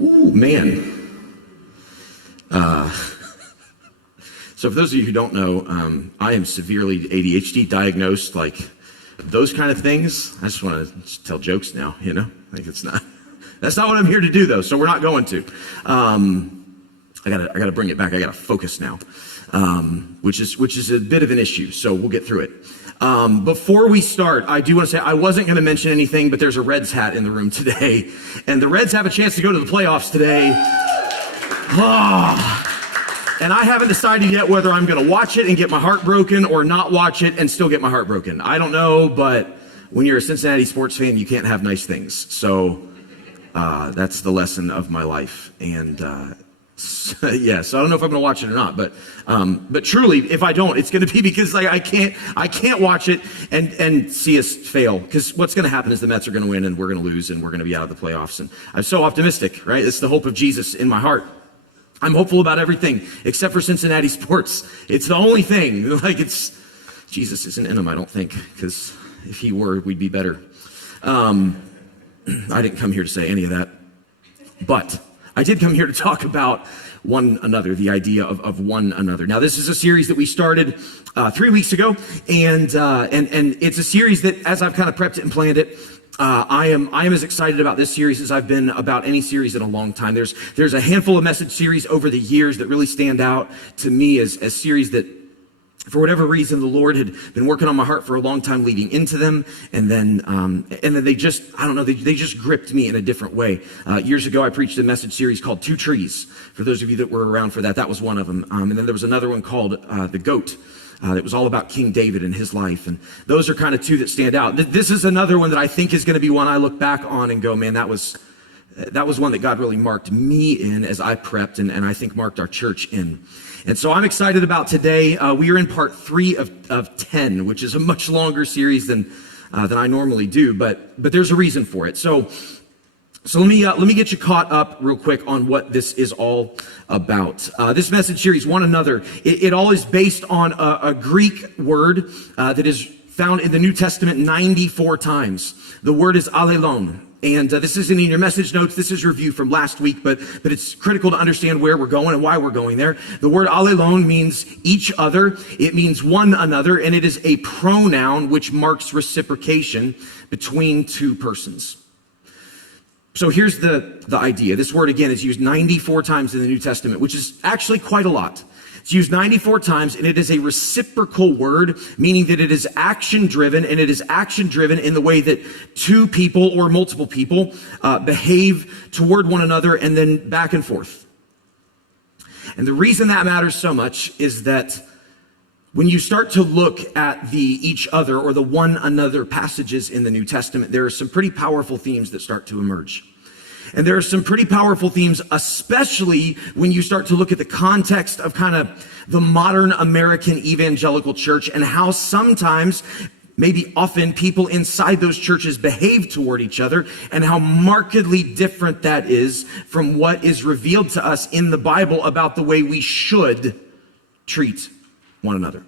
Ooh, man. So for those of you who don't know, I am severely ADHD diagnosed, like those kind of things. I just want to tell jokes now, like that's not what I'm here to do though. So we're not going to. I gotta bring it back. I gotta focus now, which is a bit of an issue. So we'll get through it. Before we start, I do want to say I wasn't going to mention anything, but there's a Reds hat in the room today, and the Reds have a chance to go to the playoffs today. And I haven't decided yet whether I'm going to watch it and get my heart broken or not watch it and still get my heart broken. I don't know, but when you're a Cincinnati sports fan, you can't have nice things. So that's the lesson of my life. And so I don't know if I'm going to watch it or not, but truly, if I don't, it's going to be because I can't watch it and see us fail. Because what's going to happen is the Mets are going to win and we're going to lose and we're going to be out of the playoffs. And I'm so optimistic, right? It's the hope of Jesus in my heart. I'm hopeful about everything except for Cincinnati sports. It's the only thing. Jesus isn't in them, I don't think, because if he were, we'd be better. I didn't come here to say any of that, but I did come here to talk about one another, the idea of one another. Now, this is a series that we started 3 weeks ago, and it's a series that, as I've kind of prepped it and planned it, I am as excited about this series as I've been about any series in a long time. There's a handful of message series over the years that really stand out to me as series that, for whatever reason, the Lord had been working on my heart for a long time leading into them, and then they just, I don't know, they just gripped me in a different way. Years ago, I preached a message series called Two Trees. For those of you that were around for that was one of them. And then there was another one called The Goat. That was all about King David and his life. And those are kind of two that stand out. This is another one that I think is going to be one I look back on and go, man, that was one that God really marked me in as I prepped and I think marked our church in. And so I'm excited about today. We are in part 3 of 10, which is a much longer series than I normally do, but there's a reason for it. So let me get you caught up real quick on what this is all about. This message series, One Another, it all is based on a Greek word that is found in the New Testament 94 times. The word is allelon. And this isn't in your message notes. This is review from last week, but it's critical to understand where we're going and why we're going there. The word allelon means each other. It means one another, and it is a pronoun which marks reciprocation between two persons. So here's the idea. This word, again, is used 94 times in the New Testament, which is actually quite a lot. It's used 94 times, and it is a reciprocal word, meaning that it is action-driven, and it is action-driven in the way that two people or multiple people behave toward one another and then back and forth. And the reason that matters so much is that when you start to look at the each other or the one another passages in the New Testament, there are some pretty powerful themes that start to emerge. And there are some pretty powerful themes, especially when you start to look at the context of kind of the modern American evangelical church and how sometimes, maybe often, people inside those churches behave toward each other and how markedly different that is from what is revealed to us in the Bible about the way we should treat one another.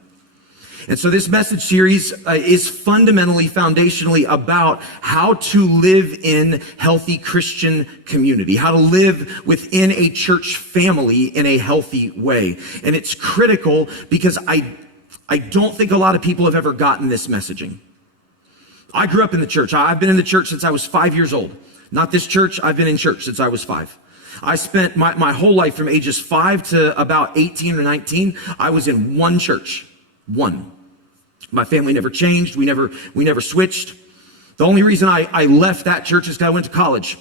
And so this message series is fundamentally, foundationally about how to live in healthy Christian community, how to live within a church family in a healthy way. And it's critical because I don't think a lot of people have ever gotten this messaging. I grew up in the church. I've been in the church since I was 5 years old. Not this church. I've been in church since I was 5. I spent my whole life from ages 5 to about 18 or 19. I was in one church. One. My family never changed. We never switched. The only reason I left that church is because I went to college.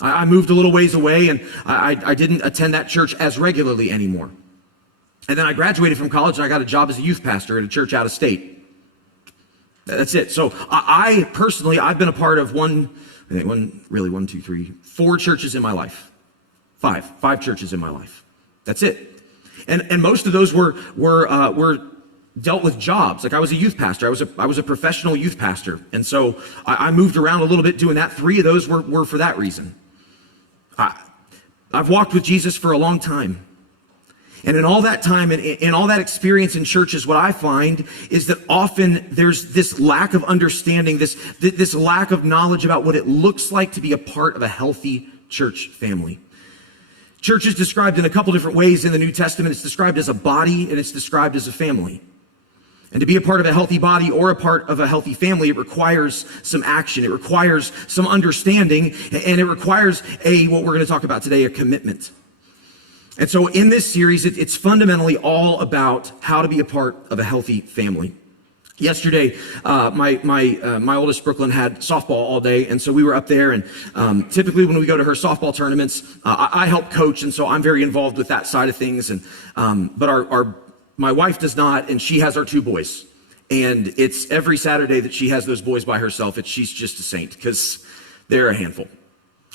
I moved a little ways away, and I didn't attend that church as regularly anymore. And then I graduated from college, and I got a job as a youth pastor at a church out of state. That's it. So I personally, I've been a part of four churches in my life. Five churches in my life. That's it. And most of those were dealt with jobs. Like I was a youth pastor. I was a professional youth pastor. And so I moved around a little bit doing that. 3 of those were for that reason. I've walked with Jesus for a long time. And in all that time and in all that experience in churches, what I find is that often there's this lack of understanding, this lack of knowledge about what it looks like to be a part of a healthy church family. Church is described in a couple different ways in the New Testament. It's described as a body and it's described as a family. And to be a part of a healthy body or a part of a healthy family, it requires some action. It requires some understanding, and it requires what we're going to talk about today, a commitment. And so in this series, it's fundamentally all about how to be a part of a healthy family. Yesterday, my oldest Brooklyn had softball all day, and so we were up there. And typically, when we go to her softball tournaments, I help coach, and so I'm very involved with that side of things. And but my wife does not, and she has our two boys. And it's every Saturday that she has those boys by herself. She's just a saint because they're a handful,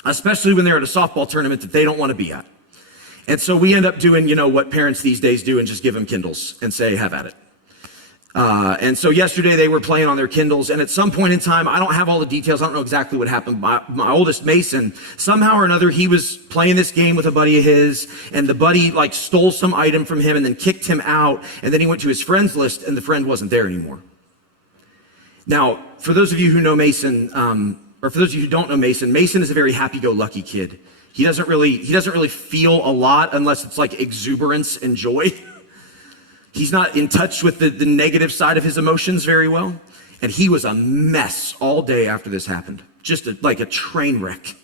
especially when they're at a softball tournament that they don't want to be at. And so we end up doing, what parents these days do and just give them Kindles and say, have at it. And so yesterday they were playing on their Kindles, and at some point in time, I don't have all the details. I don't know exactly what happened. My oldest Mason, somehow or another, he was playing this game with a buddy of his, and the buddy stole some item from him and then kicked him out. And then he went to his friends list and the friend wasn't there anymore. Now, for those of you who know Mason, or for those of you who don't know Mason, Mason is a very happy-go-lucky kid. He doesn't really feel a lot unless it's like exuberance and joy. He's not in touch with the negative side of his emotions very well. And he was a mess all day after this happened. Just like a train wreck.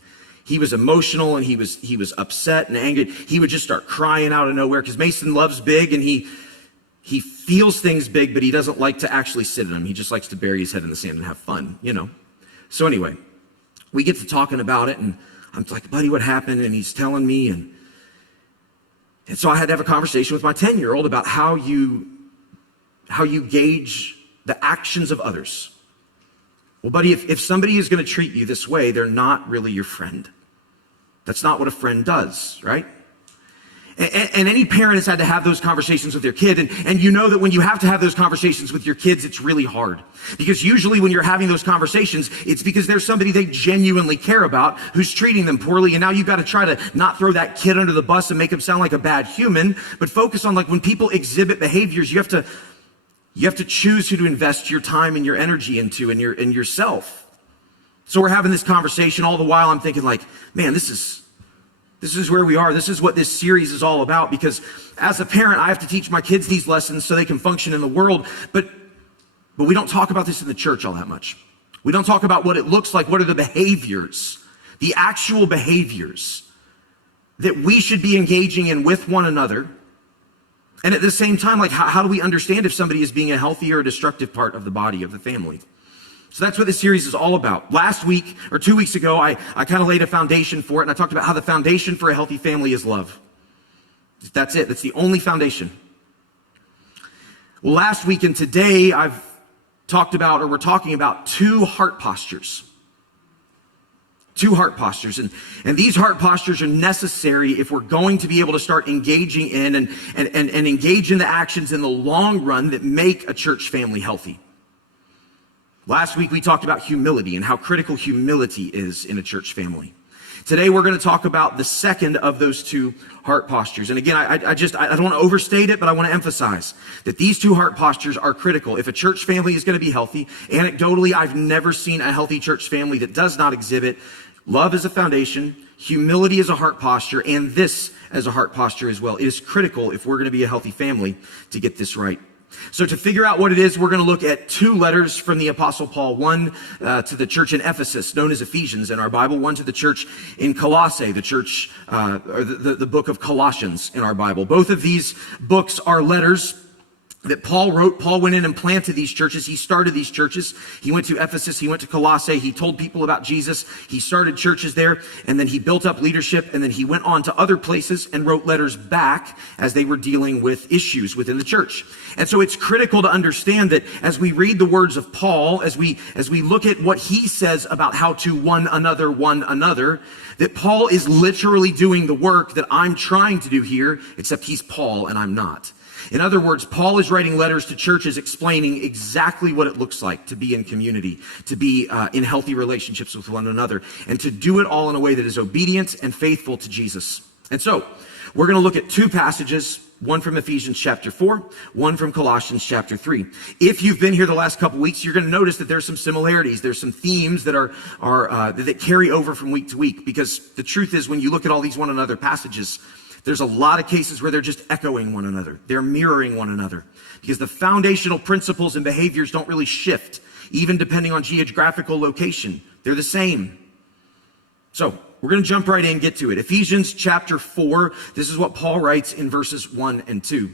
He was emotional and he was upset and angry. He would just start crying out of nowhere because Mason loves big and he feels things big, but he doesn't like to actually sit in them. He just likes to bury his head in the sand and have fun, So anyway, we get to talking about it, and I'm like, buddy, what happened? And he's telling me, and so I had to have a conversation with my 10-year-old about how you gauge the actions of others. Well, buddy, if somebody is going to treat you this way, they're not really your friend. That's not what a friend does, right? And any parent has had to have those conversations with their kid. And you know that when you have to have those conversations with your kids, it's really hard. Because usually when you're having those conversations, it's because there's somebody they genuinely care about who's treating them poorly. And now you've got to try to not throw that kid under the bus and make him sound like a bad human, but focus on when people exhibit behaviors, you have to choose who to invest your time and your energy into and yourself. So we're having this conversation all the while. I'm thinking man, this is where we are. This is what this series is all about, because as a parent, I have to teach my kids these lessons so they can function in the world. But we don't talk about this in the church all that much. We don't talk about what it looks like. What are the behaviors, the actual behaviors that we should be engaging in with one another? And at the same time, how do we understand if somebody is being a healthy or a destructive part of the body of the family? So that's what this series is all about. Last week, or 2 weeks ago, I kind of laid a foundation for it, and I talked about how the foundation for a healthy family is love. That's it. That's the only foundation. Well, last week and today, we're talking about two heart postures. Two heart postures. And these heart postures are necessary if we're going to be able to start engaging in and engage in the actions in the long run that make a church family healthy. Last week, we talked about humility and how critical humility is in a church family. Today, we're going to talk about the second of those two heart postures. And again, I don't want to overstate it, but I want to emphasize that these two heart postures are critical. If a church family is going to be healthy, anecdotally, I've never seen a healthy church family that does not exhibit love as a foundation, humility as a heart posture, and this as a heart posture as well. It is critical if we're going to be a healthy family to get this right. So to figure out what it is, we're going to look at two letters from the Apostle Paul, one to the church in Ephesus, known as Ephesians in our Bible, one to the church in Colossae, the church, or the book of Colossians in our Bible. Both of these books are letters that Paul wrote. Paul went in and planted these churches. He started these churches. He went to Ephesus. He went to Colossae. He told people about Jesus. He started churches there, and then he built up leadership, and then he went on to other places and wrote letters back as they were dealing with issues within the church. And so it's critical to understand that as we read the words of Paul, as we look at what he says about how to one another, that Paul is literally doing the work that I'm trying to do here, except he's Paul and I'm not. In other words, Paul is writing letters to churches explaining exactly what it looks like to be in community, to be in healthy relationships with one another, and to do it all in a way that is obedient and faithful to Jesus. And so, we're going to look at two passages one from Ephesians chapter 4, one from Colossians chapter 3. If you've been here the last couple weeks, you're going to notice that there's some similarities. There's some themes that that carry over from week to week, because the truth is, when you look at all these one another passages, there's a lot of cases where they're just echoing one another. They're mirroring one another, because the foundational principles and behaviors don't really shift, even depending on geographical location. They're the same. So we're going to jump right in and get to it. Ephesians chapter 4, this is what Paul writes in verses 1 and 2.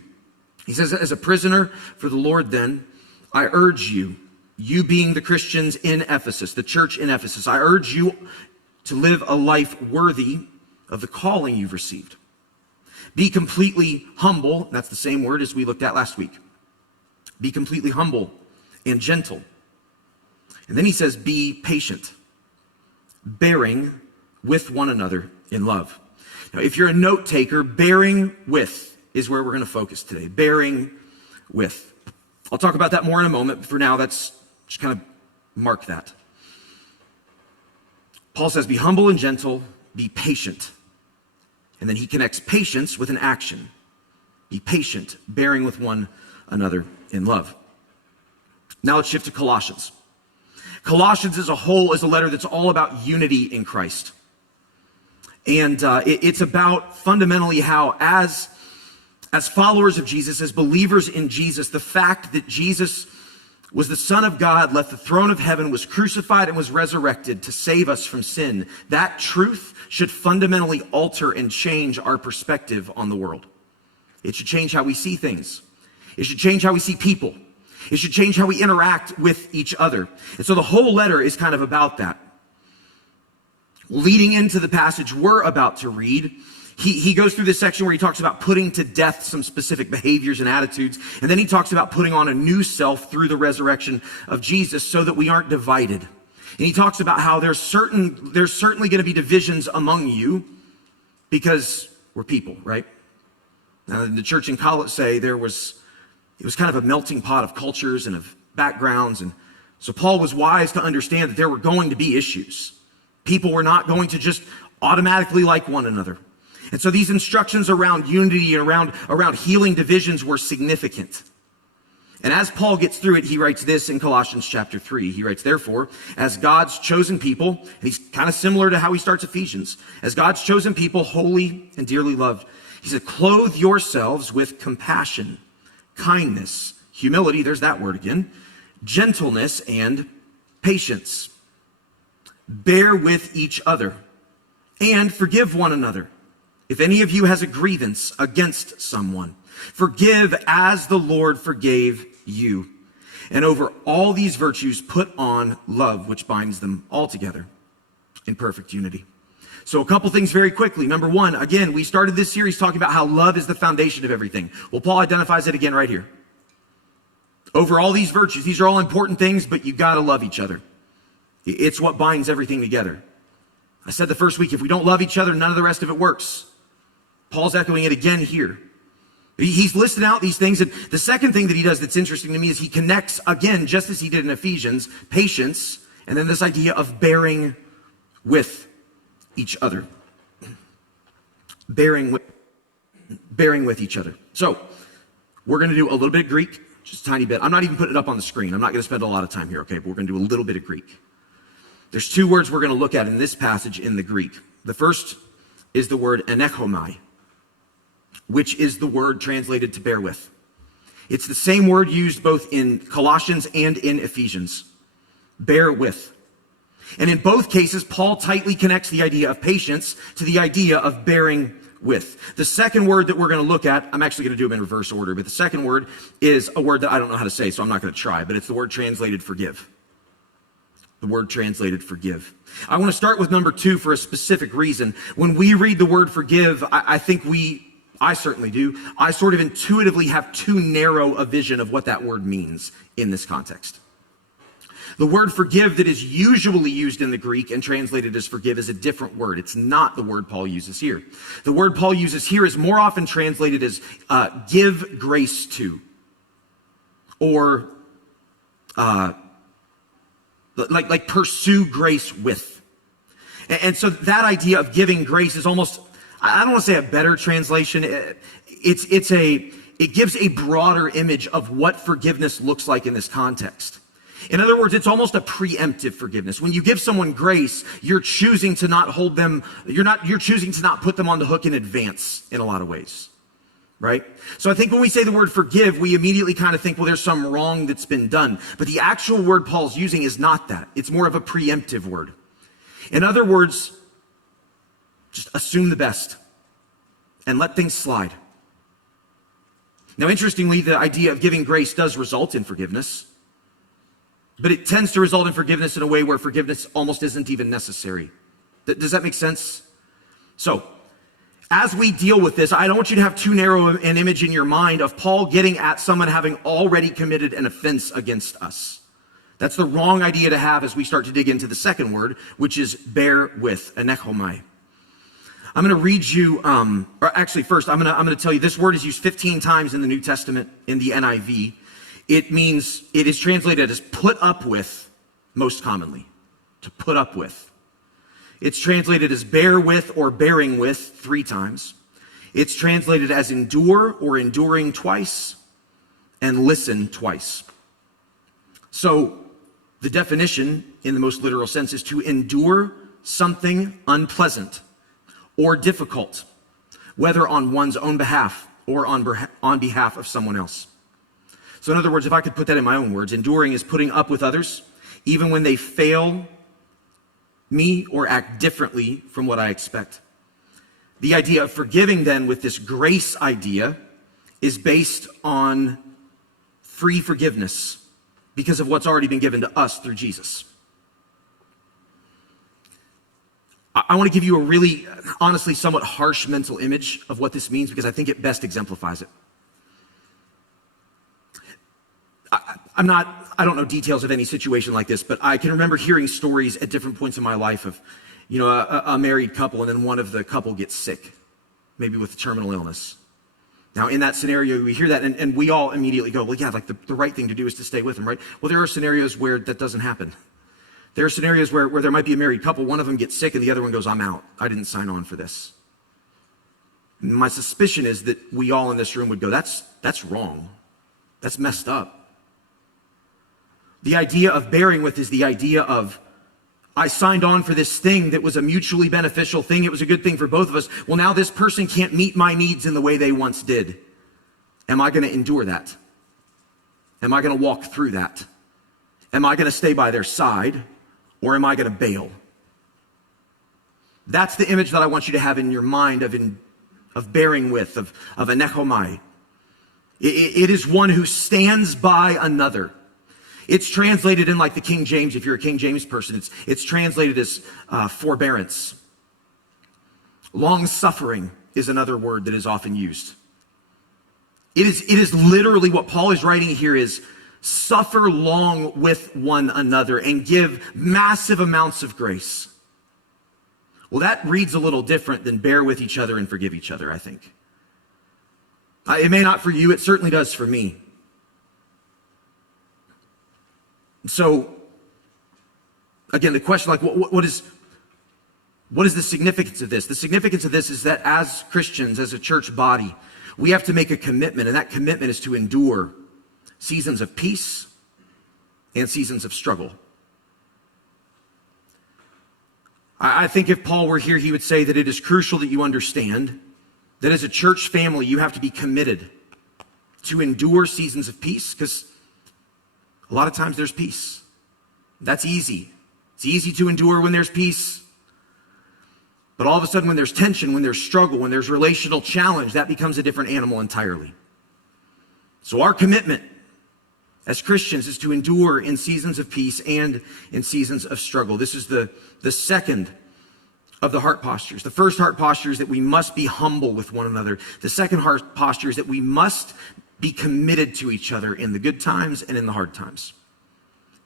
He says, as a prisoner for the Lord then, I urge you, you being the Christians in Ephesus, the church in Ephesus, I urge you to live a life worthy of the calling you've received. Be completely humble. That's the same word as we looked at last week. Be completely humble and gentle. And then he says, be patient, bearing with one another in love. Now, if you're a note taker, bearing with is where we're going to focus today. Bearing with. I'll talk about that more in a moment, but for now, that's just kind of mark that. Paul says, be humble and gentle, be patient. And then he connects patience with an action. Be patient, bearing with one another in love. Now let's shift to Colossians. Colossians as a whole is a letter that's all about unity in Christ. And it's about fundamentally how, as followers of Jesus, as believers in Jesus, the fact that Jesus was the Son of God, left the throne of heaven, was crucified and was resurrected to save us from sin. That truth should fundamentally alter and change our perspective on the world. It should change how we see things. It should change how we see people. It should change how we interact with each other. And so the whole letter is kind of about that. Leading into the passage we're about to read, he goes through this section where he talks about putting to death some specific behaviors and attitudes. And then he talks about putting on a new self through the resurrection of Jesus so that we aren't divided. And he talks about how there's certainly going to be divisions among you because we're people, right? Now, the church in Colossae, it was kind of a melting pot of cultures and of backgrounds. And so Paul was wise to understand that there were going to be issues. People were not going to just automatically like one another. And so these instructions around unity and around healing divisions were significant. And as Paul gets through it, he writes this in Colossians chapter 3. He writes, therefore, as God's chosen people, and he's kind of similar to how he starts Ephesians, as God's chosen people, holy and dearly loved, he said, clothe yourselves with compassion, kindness, humility, there's that word again, gentleness, and patience. Bear with each other and forgive one another. If any of you has a grievance against someone, forgive as the Lord forgave you. And over all these virtues, put on love, which binds them all together in perfect unity. So a couple things very quickly. Number one, again, we started this series talking about how love is the foundation of everything. Well, Paul identifies it again right here. Over all these virtues, these are all important things, but you gotta love each other. It's what binds everything together. I said the first week, if we don't love each other, none of the rest of it works. Paul's echoing it again here. He's listed out these things. And the second thing that he does that's interesting to me is he connects, again, just as he did in Ephesians, patience, and then this idea of bearing with each other. Bearing with each other. So, we're going to do a little bit of Greek, just a tiny bit. I'm not even putting it up on the screen. I'm not going to spend a lot of time here, okay? But we're going to do a little bit of Greek. There's two words we're going to look at in this passage in the Greek. The first is the word enechomai, which is the word translated to bear with. It's the same word used both in Colossians and in Ephesians. Bear with. And in both cases, Paul tightly connects the idea of patience to the idea of bearing with. The second word that we're going to look at, I'm actually going to do them in reverse order, but the second word is a word that I don't know how to say, so I'm not going to try, but it's the word translated forgive. The word translated forgive. I want to start with number 2 for a specific reason. When we read the word forgive, I certainly do, I sort of intuitively have too narrow a vision of what that word means in this context. The word forgive that is usually used in the Greek and translated as forgive is a different word. It's not the word Paul uses here. The word Paul uses here is more often translated as give grace to, or like pursue grace with. And so that idea of giving grace is almost I don't want to say a better translation. It gives a broader image of what forgiveness looks like in this context. In other words, it's almost a preemptive forgiveness. When you give someone grace, you're choosing to not hold them, you're choosing to not put them on the hook in advance in a lot of ways. Right? So I think when we say the word forgive, we immediately kind of think, well, there's some wrong that's been done. But the actual word Paul's using is not that. It's more of a preemptive word. In other words, just assume the best and let things slide. Now, interestingly, the idea of giving grace does result in forgiveness, but it tends to result in forgiveness in a way where forgiveness almost isn't even necessary. Does that make sense? So, as we deal with this, I don't want you to have too narrow an image in your mind of Paul getting at someone having already committed an offense against us. That's the wrong idea to have as we start to dig into the second word, which is bear with, anechomai. I'm going to read you, or actually first, I'm going to tell you this word is used 15 times in the New Testament in the NIV. It is translated as put up with most commonly, to put up with. It's translated as bear with or bearing with 3 times. It's translated as endure or enduring twice, and listen twice. So the definition in the most literal sense is to endure something unpleasant or difficult, whether on one's own behalf or on behalf of someone else. So in other words, if I could put that in my own words, enduring is putting up with others, even when they fail me or act differently from what I expect. The idea of forgiving then with this grace idea is based on free forgiveness because of what's already been given to us through Jesus. I want to give you a really, honestly, somewhat harsh mental image of what this means because I think it best exemplifies it. I don't know details of any situation like this, but I can remember hearing stories at different points in my life of, a married couple and then one of the couple gets sick, maybe with a terminal illness. Now, in that scenario, we hear that and we all immediately go, well, yeah, like the right thing to do is to stay with them, right? Well, there are scenarios where that doesn't happen. There are scenarios where there might be a married couple, one of them gets sick and the other one goes, I'm out. I didn't sign on for this. And my suspicion is that we all in this room would go, that's wrong. That's messed up. The idea of bearing with is the idea of, I signed on for this thing that was a mutually beneficial thing. It was a good thing for both of us. Well, now this person can't meet my needs in the way they once did. Am I going to endure that? Am I going to walk through that? Am I going to stay by their side or am I going to bail? That's the image that I want you to have in your mind of bearing with, of anechomai. It is one who stands by another. It's translated in like the King James. If you're a King James person, it's translated as forbearance. Long suffering is another word that is often used. It is literally what Paul is writing here is suffer long with one another and give massive amounts of grace. Well, that reads a little different than bear with each other and forgive each other, I think. It may not for you, it certainly does for me. So, again, the question, like, what is the significance of this? The significance of this is that as Christians, as a church body, we have to make a commitment, and that commitment is to endure seasons of peace and seasons of struggle. I think if Paul were here, he would say that it is crucial that you understand that as a church family, you have to be committed to endure seasons of peace, because a lot of times there's peace. That's easy. It's easy to endure when there's peace. But all of a sudden when there's tension, when there's struggle, when there's relational challenge, that becomes a different animal entirely. So our commitment as Christians is to endure in seasons of peace and in seasons of struggle. This is the second of the heart postures. The first heart posture is that we must be humble with one another. The second heart posture is that we must be committed to each other in the good times and in the hard times.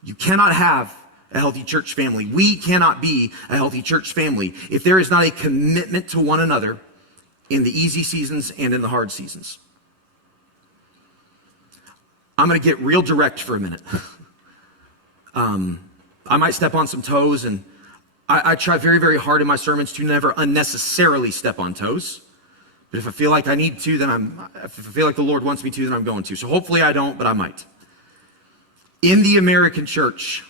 You cannot have a healthy church family. We cannot be a healthy church family if there is not a commitment to one another in the easy seasons and in the hard seasons. I'm going to get real direct for a minute. I might step on some toes, and I try very, very hard in my sermons to never unnecessarily step on toes. But if I feel like I need to, if I feel like the Lord wants me to, then I'm going to. So hopefully I don't, but I might. In the American church,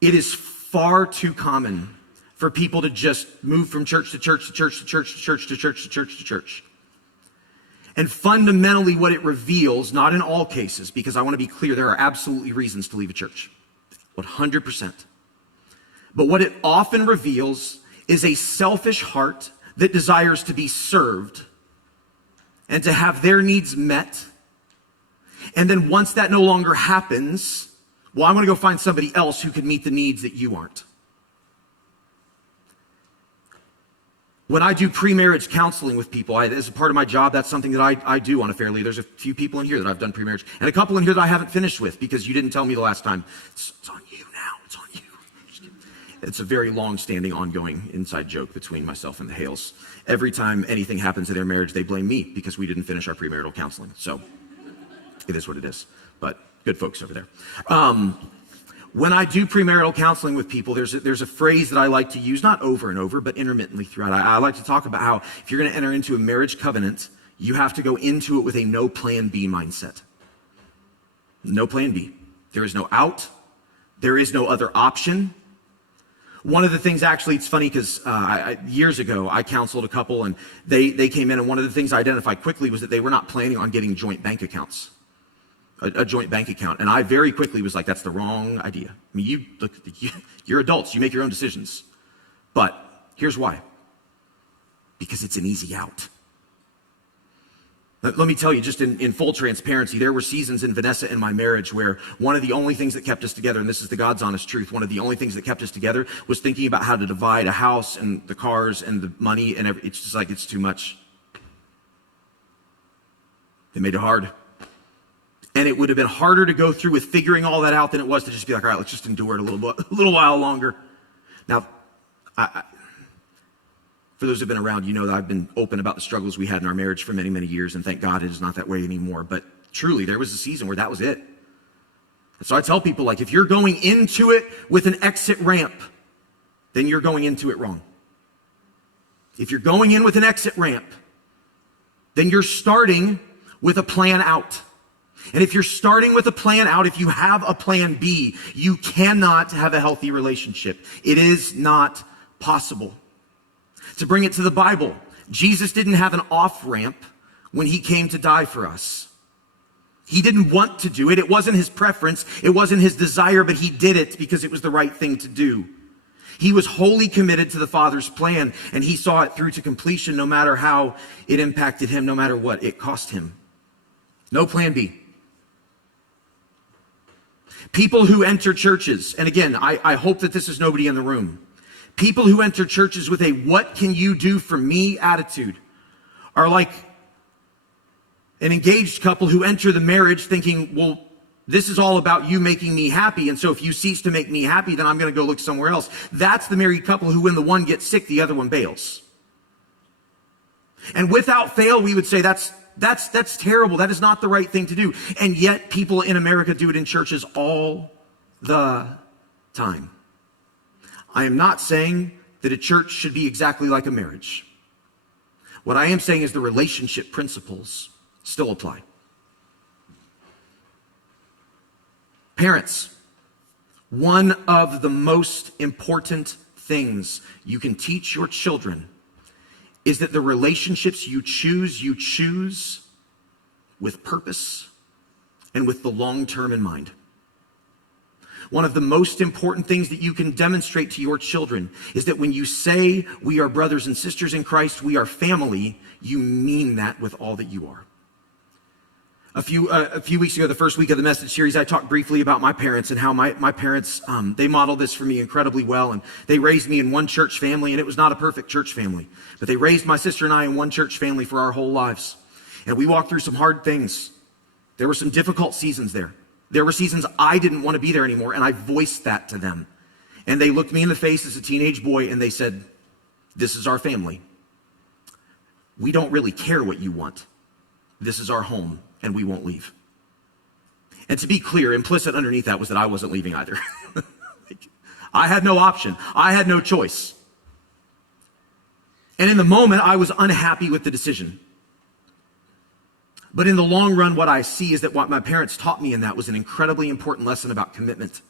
it is far too common for people to just move from church to church to church to church to church to church to church to church. And fundamentally what it reveals, not in all cases, because I want to be clear, there are absolutely reasons to leave a church. 100%. But what it often reveals is a selfish heart that desires to be served and to have their needs met. And then once that no longer happens, well, I want to go find somebody else who can meet the needs that you aren't. When I do pre-marriage counseling with people, as a part of my job, that's something that I do on a fairly. There's a few people in here that I've done pre-marriage, and a couple in here that I haven't finished with because you didn't tell me the last time. It's on you now. It's on you. It's a very long-standing, ongoing inside joke between myself and the Hales. Every time anything happens in their marriage, they blame me because we didn't finish our premarital counseling. So it is what it is. But good folks over there. When I do premarital counseling with people, there's a phrase that I like to use, not over and over, but intermittently throughout. I like to talk about how if you're going to enter into a marriage covenant, you have to go into it with a no plan B mindset. No plan B. There is no out. There is no other option. One of the things, actually, it's funny because years ago, I counseled a couple and they came in, and one of the things I identified quickly was that they were not planning on getting joint bank accounts. A joint bank account. And I very quickly was like, that's the wrong idea. I mean, you're adults, you make your own decisions. But here's why. Because it's an easy out. Let me tell you, just in full transparency, there were seasons in Vanessa and my marriage where one of the only things that kept us together, and this is the God's honest truth, one of the only things that kept us together was thinking about how to divide a house and the cars and the money, and it's just like, it's too much. It made it hard. And it would have been harder to go through with figuring all that out than it was to just be like, all right, let's just endure it a little while longer. Now, for those who've been around, you know that I've been open about the struggles we had in our marriage for many, many years, and thank God it is not that way anymore. But truly, there was a season where that was it. And so I tell people, like, if you're going into it with an exit ramp, then you're going into it wrong. If you're going in with an exit ramp, then you're starting with a plan out. And if you're starting with a plan out, if you have a plan B, you cannot have a healthy relationship. It is not possible. To bring it to the Bible, Jesus didn't have an off-ramp when he came to die for us. He didn't want to do it. It wasn't his preference. It wasn't his desire, but he did it because it was the right thing to do. He was wholly committed to the Father's plan, and he saw it through to completion no matter how it impacted him, no matter what it cost him. No plan B. People who enter churches, and again, I hope that this is nobody in the room. People who enter churches with a what can you do for me attitude are like an engaged couple who enter the marriage thinking, well, this is all about you making me happy, and so if you cease to make me happy, then I'm going to go look somewhere else. That's the married couple who, when the one gets sick, the other one bails. And without fail, we would say that's terrible. That is not the right thing to do. And yet people in America do it in churches all the time. I am not saying that a church should be exactly like a marriage. What I am saying is the relationship principles still apply. Parents, one of the most important things you can teach your children is that the relationships you choose with purpose and with the long term in mind. One of the most important things that you can demonstrate to your children is that when you say we are brothers and sisters in Christ, we are family, you mean that with all that you are. A few weeks ago, the first week of the message series, I talked briefly about my parents and how my parents, they modeled this for me incredibly well. And they raised me in one church family, and it was not a perfect church family. But they raised my sister and I in one church family for our whole lives. And we walked through some hard things. There were some difficult seasons there. There were seasons I didn't want to be there anymore, and I voiced that to them. And they looked me in the face as a teenage boy, and they said, this is our family. We don't really care what you want. This is our home, and we won't leave. And to be clear, implicit underneath that was that I wasn't leaving either. I had no option. I had no choice. And in the moment, I was unhappy with the decision. But in the long run, what I see is that what my parents taught me in that was an incredibly important lesson about commitment,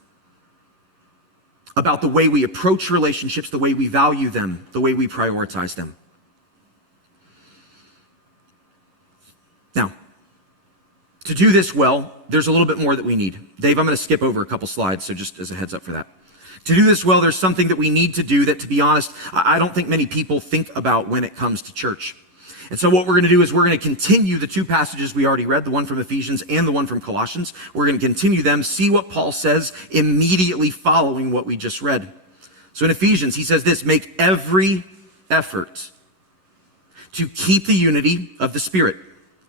about the way we approach relationships, the way we value them, the way we prioritize them. Now, to do this well, there's a little bit more that we need. Dave, I'm going to skip over a couple slides, so just as a heads up for that. To do this well, there's something that we need to do that, to be honest, I don't think many people think about when it comes to church. And so what we're going to do is we're going to continue the two passages we already read, the one from Ephesians and the one from Colossians. We're going to continue them, see what Paul says immediately following what we just read. So in Ephesians, he says this: make every effort to keep the unity of the Spirit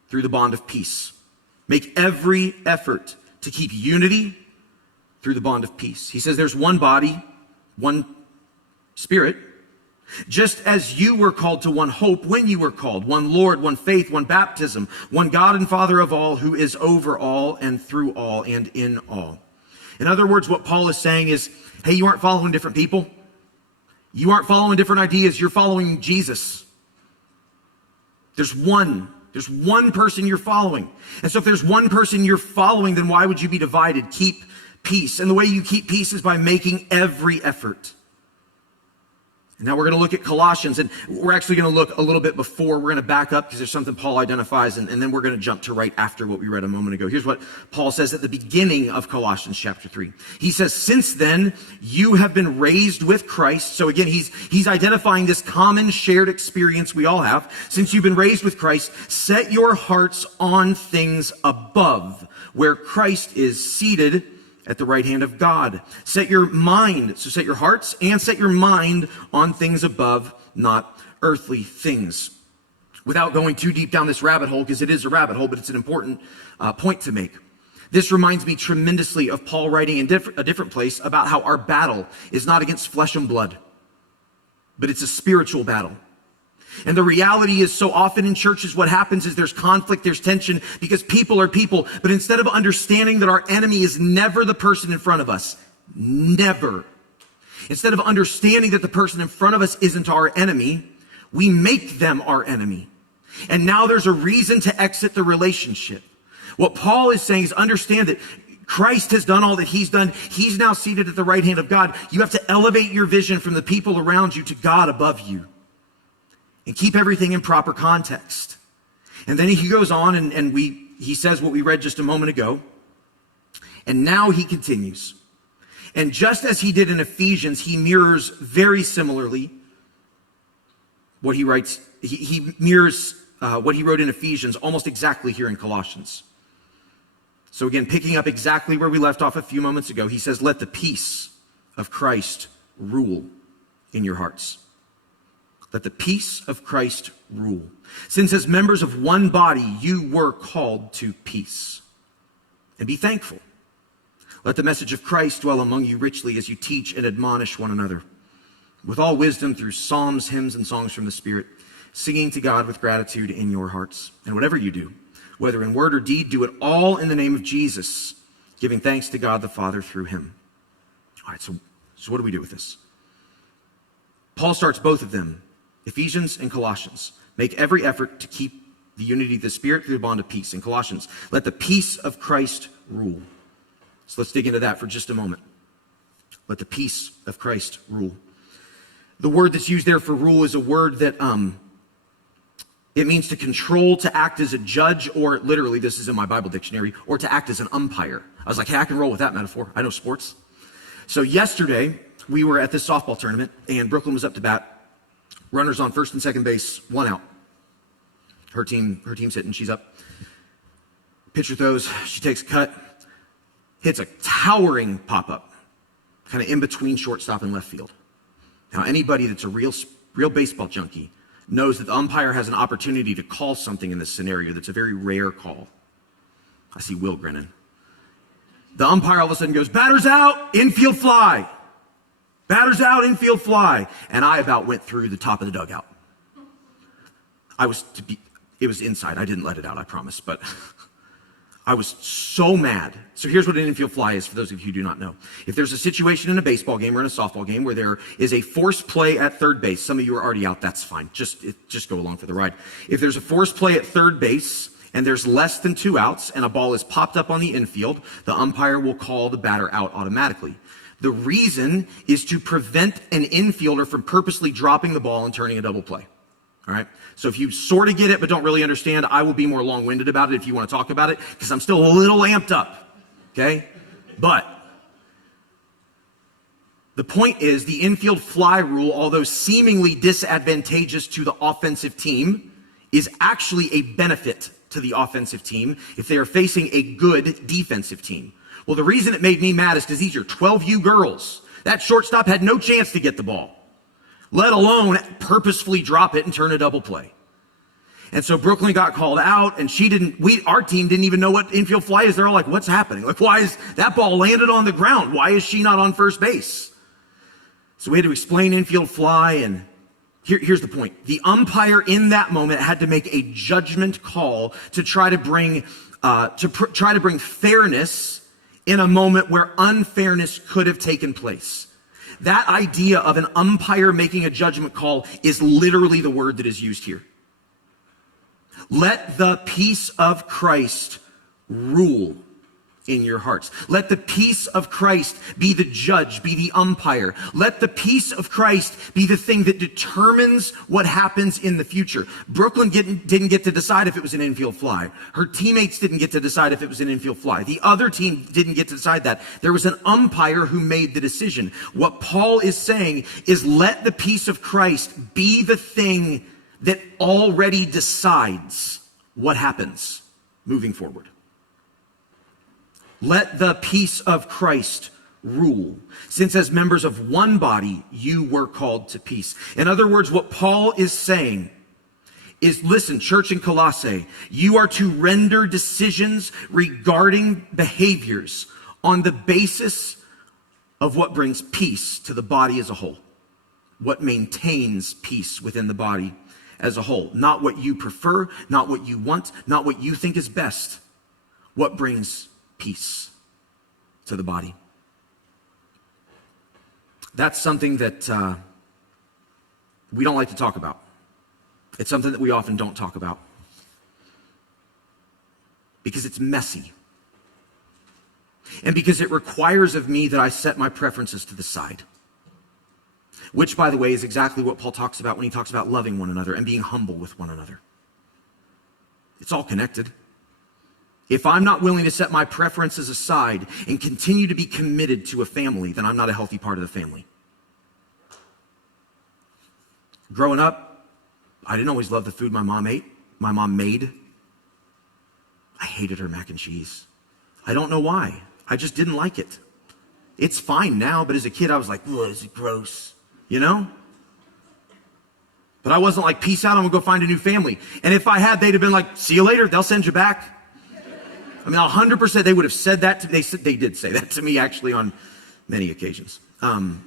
through the bond of peace. Make every effort to keep unity through the bond of peace. He says there's one body, one Spirit, just as you were called to one hope when you were called, one Lord, one faith, one baptism, one God and Father of all, who is over all and through all and in all. In other words, what Paul is saying is, hey, you aren't following different people. You aren't following different ideas. You're following Jesus. There's one person you're following. And so if there's one person you're following, then why would you be divided? Keep peace. And the way you keep peace is by making every effort. And now we're going to look at Colossians, and we're actually going to look a little bit before. We're going to back up because there's something Paul identifies, and then we're going to jump to right after what we read a moment ago. Here's what Paul says at the beginning of Colossians chapter 3. He says, since then, you have been raised with Christ. So again, he's identifying this common shared experience we all have. Since you've been raised with Christ, set your hearts on things above, where Christ is seated at the right hand of God. Set your hearts and set your mind on things above, not earthly things. Without going too deep down this rabbit hole, because it is a rabbit hole, but it's an important point to make. This reminds me tremendously of Paul writing in a different place about how our battle is not against flesh and blood, but it's a spiritual battle. And the reality is, so often in churches, what happens is there's conflict, there's tension, because people are people. But instead of understanding that our enemy is never the person in front of us, never. Instead of understanding that the person in front of us isn't our enemy, we make them our enemy. And now there's a reason to exit the relationship. What Paul is saying is understand that Christ has done all that he's done. He's now seated at the right hand of God. You have to elevate your vision from the people around you to God above you. And keep everything in proper context. And then he goes on and he says what we read just a moment ago. And now he continues. And just as he did in Ephesians, he mirrors very similarly what he writes. He mirrors what he wrote in Ephesians almost exactly here in Colossians. So again, picking up exactly where we left off a few moments ago, he says, let the peace of Christ rule in your hearts. Let the peace of Christ rule. Since as members of one body, you were called to peace. And be thankful. Let the message of Christ dwell among you richly as you teach and admonish one another, with all wisdom through psalms, hymns, and songs from the Spirit, singing to God with gratitude in your hearts. And whatever you do, whether in word or deed, do it all in the name of Jesus, giving thanks to God the Father through him. All right, so what do we do with this? Paul starts both of them, Ephesians and Colossians. Make every effort to keep the unity of the Spirit through the bond of peace. In Colossians, let the peace of Christ rule. So let's dig into that for just a moment. Let the peace of Christ rule. The word that's used there for rule is a word that it means to control, to act as a judge, or literally, this is in my Bible dictionary, or to act as an umpire. I was like, hey, I can roll with that metaphor. I know sports. So yesterday, we were at this softball tournament, and Brooklyn was up to bat. Runners on first and second base, one out. Her team's hitting, she's up. Pitcher throws, she takes a cut, hits a towering pop-up, kind of in between shortstop and left field. Now, anybody that's a real baseball junkie knows that the umpire has an opportunity to call something in this scenario that's a very rare call. I see Will grinning. The umpire all of a sudden goes, batter's out, infield fly. Batter's out, infield fly. And I about went through the top of the dugout. It was inside. I didn't let it out, I promise. But I was so mad. So here's what an infield fly is for those of you who do not know. If there's a situation in a baseball game or in a softball game where there is a forced play at third base, some of you are already out, that's fine. Just go along for the ride. If there's a forced play at third base and there's less than 2 outs and a ball is popped up on the infield, the umpire will call the batter out automatically. The reason is to prevent an infielder from purposely dropping the ball and turning a double play. All right. So if you sort of get it but don't really understand, I will be more long-winded about it if you want to talk about it, because I'm still a little amped up. Okay? But the point is, the infield fly rule, although seemingly disadvantageous to the offensive team, is actually a benefit to the offensive team if they are facing a good defensive team. Well, the reason it made me mad is because these are 12U girls. That shortstop had no chance to get the ball, let alone purposefully drop it and turn a double play. And so Brooklyn got called out, and our team didn't even know what infield fly is. They're all like, what's happening? Like, why is that ball landed on the ground? Why is she not on first base? So we had to explain infield fly, and here's the point. The umpire in that moment had to make a judgment call to try to bring fairness in a moment where unfairness could have taken place. That idea of an umpire making a judgment call is literally the word that is used here. Let the peace of Christ rule in your hearts. Let the peace of Christ be the judge, be the umpire. Let the peace of Christ be the thing that determines what happens in the future. Brooklyn didn't get to decide if it was an infield fly. Her teammates didn't get to decide if it was an infield fly. The other team didn't get to decide that. There was an umpire who made the decision. What Paul is saying is, let the peace of Christ be the thing that already decides what happens moving forward. Let the peace of Christ rule, since as members of one body, you were called to peace. In other words, what Paul is saying is, listen, church in Colossae, you are to render decisions regarding behaviors on the basis of what brings peace to the body as a whole, what maintains peace within the body as a whole. Not what you prefer, not what you want, not what you think is best. What brings peace to the body. That's something that we don't like to talk about. It's something that we often don't talk about because it's messy. And because it requires of me that I set my preferences to the side. Which, by the way, is exactly what Paul talks about when he talks about loving one another and being humble with one another. It's all connected. If I'm not willing to set my preferences aside and continue to be committed to a family, then I'm not a healthy part of the family. Growing up, I didn't always love the food my mom made. I hated her mac and cheese. I don't know why. I just didn't like it. It's fine now, but as a kid, I was like, oh, this is gross, you know? But I wasn't like, peace out, I'm gonna go find a new family. And if I had, they'd have been like, see you later, they'll send you back. I mean, 100% they would have said that to me. They did say that to me, actually, on many occasions. I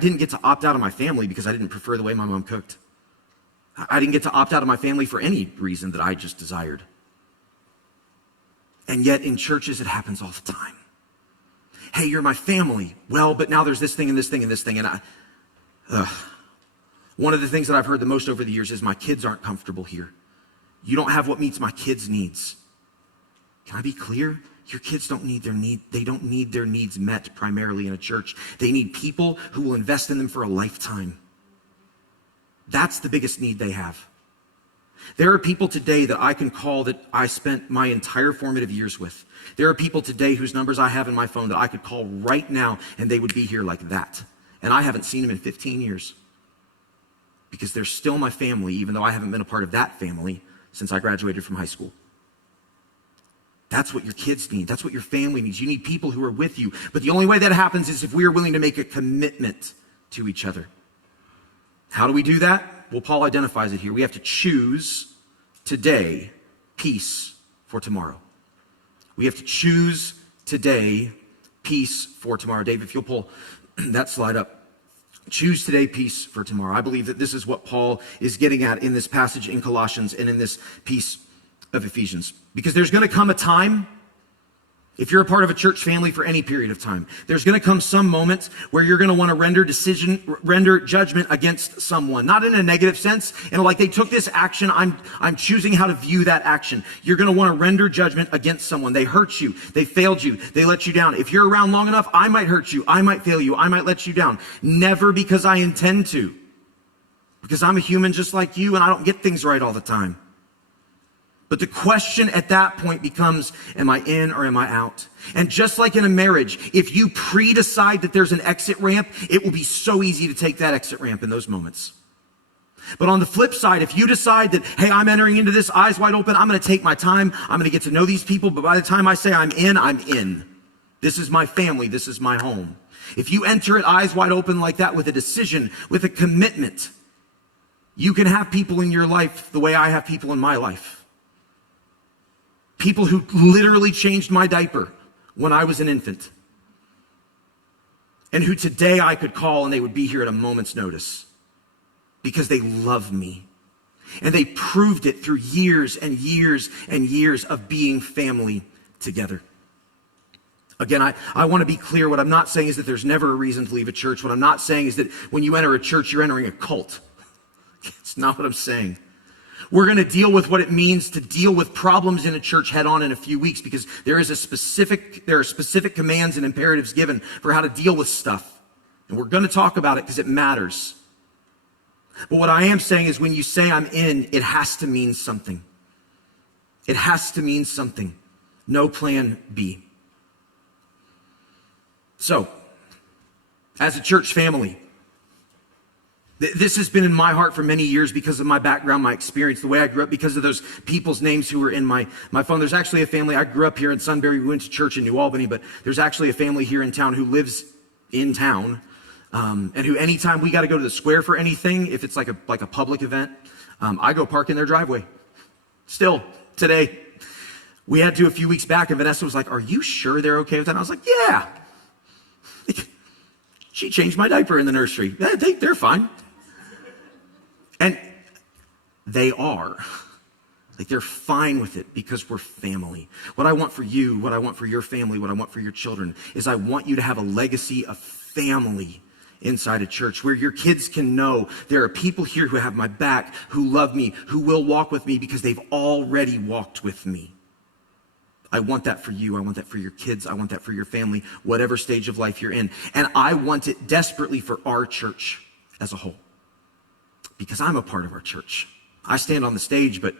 didn't get to opt out of my family because I didn't prefer the way my mom cooked. I didn't get to opt out of my family for any reason that I just desired. And yet in churches, it happens all the time. Hey, you're my family. Well, but now there's this thing and this thing and this thing. And one of the things that I've heard the most over the years is, my kids aren't comfortable here. You don't have what meets my kids' needs. Can I be clear? Your kids don't need their needs met primarily in a church. They need people who will invest in them for a lifetime. That's the biggest need they have. There are people today that I can call that I spent my entire formative years with. There are people today whose numbers I have in my phone that I could call right now and they would be here like that. And I haven't seen them in 15 years. Because they're still my family, even though I haven't been a part of that family since I graduated from high school. That's what your kids need. That's what your family needs. You need people who are with you. But the only way that happens is if we are willing to make a commitment to each other. How do we do that? Well, Paul identifies it here. We have to choose today peace for tomorrow. We have to choose today peace for tomorrow. Dave, if you'll pull that slide up. Choose today peace for tomorrow. I believe that this is what Paul is getting at in this passage in Colossians and in this piece of Ephesians. Because there's going to come a time, if you're a part of a church family for any period of time, there's going to come some moment where you're going to want to render judgment against someone. Not in a negative sense, and like they took this action, I'm choosing how to view that action. You're going to want to render judgment against someone. They hurt you, they failed you, they let you down. If you're around long enough, I might hurt you, I might fail you, I might let you down. Never because I intend to. Because I'm a human just like you, and I don't get things right all the time. But the question at that point becomes, am I in or am I out? And just like in a marriage, if you pre-decide that there's an exit ramp, it will be so easy to take that exit ramp in those moments. But on the flip side, if you decide that, hey, I'm entering into this eyes wide open, I'm going to take my time, I'm going to get to know these people, but by the time I say I'm in, I'm in. This is my family, this is my home. If you enter it eyes wide open like that with a decision, with a commitment, you can have people in your life the way I have people in my life. People who literally changed my diaper when I was an infant. And who today I could call and they would be here at a moment's notice. Because they love me. And they proved it through years and years and years of being family together. Again, I want to be clear. What I'm not saying is that there's never a reason to leave a church. What I'm not saying is that when you enter a church, you're entering a cult. It's not what I'm saying. We're going to deal with what it means to deal with problems in a church head on in a few weeks, because there are specific commands and imperatives given for how to deal with stuff. And we're going to talk about it because it matters. But what I am saying is when you say I'm in, it has to mean something. It has to mean something. No plan B. So, as a church family, this has been in my heart for many years because of my background, my experience, the way I grew up, because of those people's names who were in my phone. There's actually a family, I grew up here in Sunbury, we went to church in New Albany, but there's actually a family here in town who lives in town, and who anytime we got to go to the square for anything, if it's like a public event, I go park in their driveway. Still, today. We had to a few weeks back, and Vanessa was like, are you sure they're okay with that? And I was like, yeah. She changed my diaper in the nursery. They're fine. And they are. Like, they're fine with it because we're family. What I want for you, what I want for your family, what I want for your children is I want you to have a legacy of family inside a church where your kids can know there are people here who have my back, who love me, who will walk with me because they've already walked with me. I want that for you. I want that for your kids. I want that for your family, whatever stage of life you're in. And I want it desperately for our church as a whole. Because I'm a part of our church. I stand on the stage, but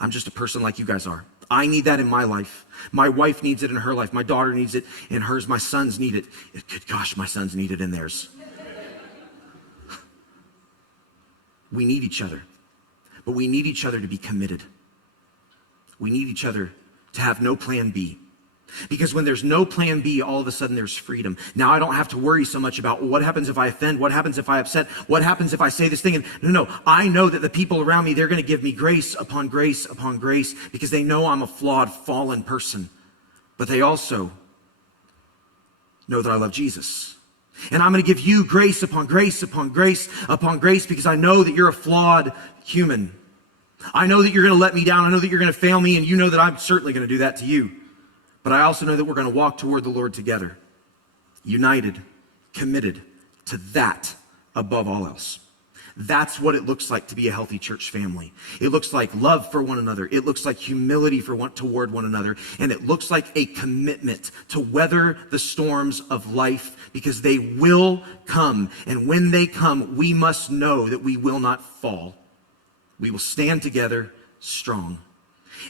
I'm just a person like you guys are. I need that in my life. My wife needs it in her life. My daughter needs it in hers. My sons need it. Good gosh, my sons need it in theirs. We need each other. But we need each other to be committed. We need each other to have no plan B. Because when there's no plan B, all of a sudden there's freedom. Now I don't have to worry so much about what happens if I offend, what happens if I upset, what happens if I say this thing. And no, I know that the people around me, they're going to give me grace upon grace upon grace because they know I'm a flawed, fallen person. But they also know that I love Jesus. And I'm going to give you grace upon grace upon grace upon grace because I know that you're a flawed human. I know that you're going to let me down. I know that you're going to fail me, and you know that I'm certainly going to do that to you. But I also know that we're going to walk toward the Lord together, united, committed to that above all else. That's what it looks like to be a healthy church family. It looks like love for one another. It looks like humility toward one another. And it looks like a commitment to weather the storms of life because they will come. And when they come, we must know that we will not fall. We will stand together strong.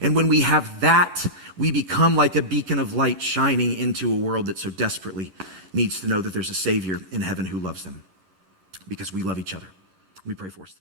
And when we have that, we become like a beacon of light shining into a world that so desperately needs to know that there's a Savior in heaven who loves them because we love each other. We pray for us today.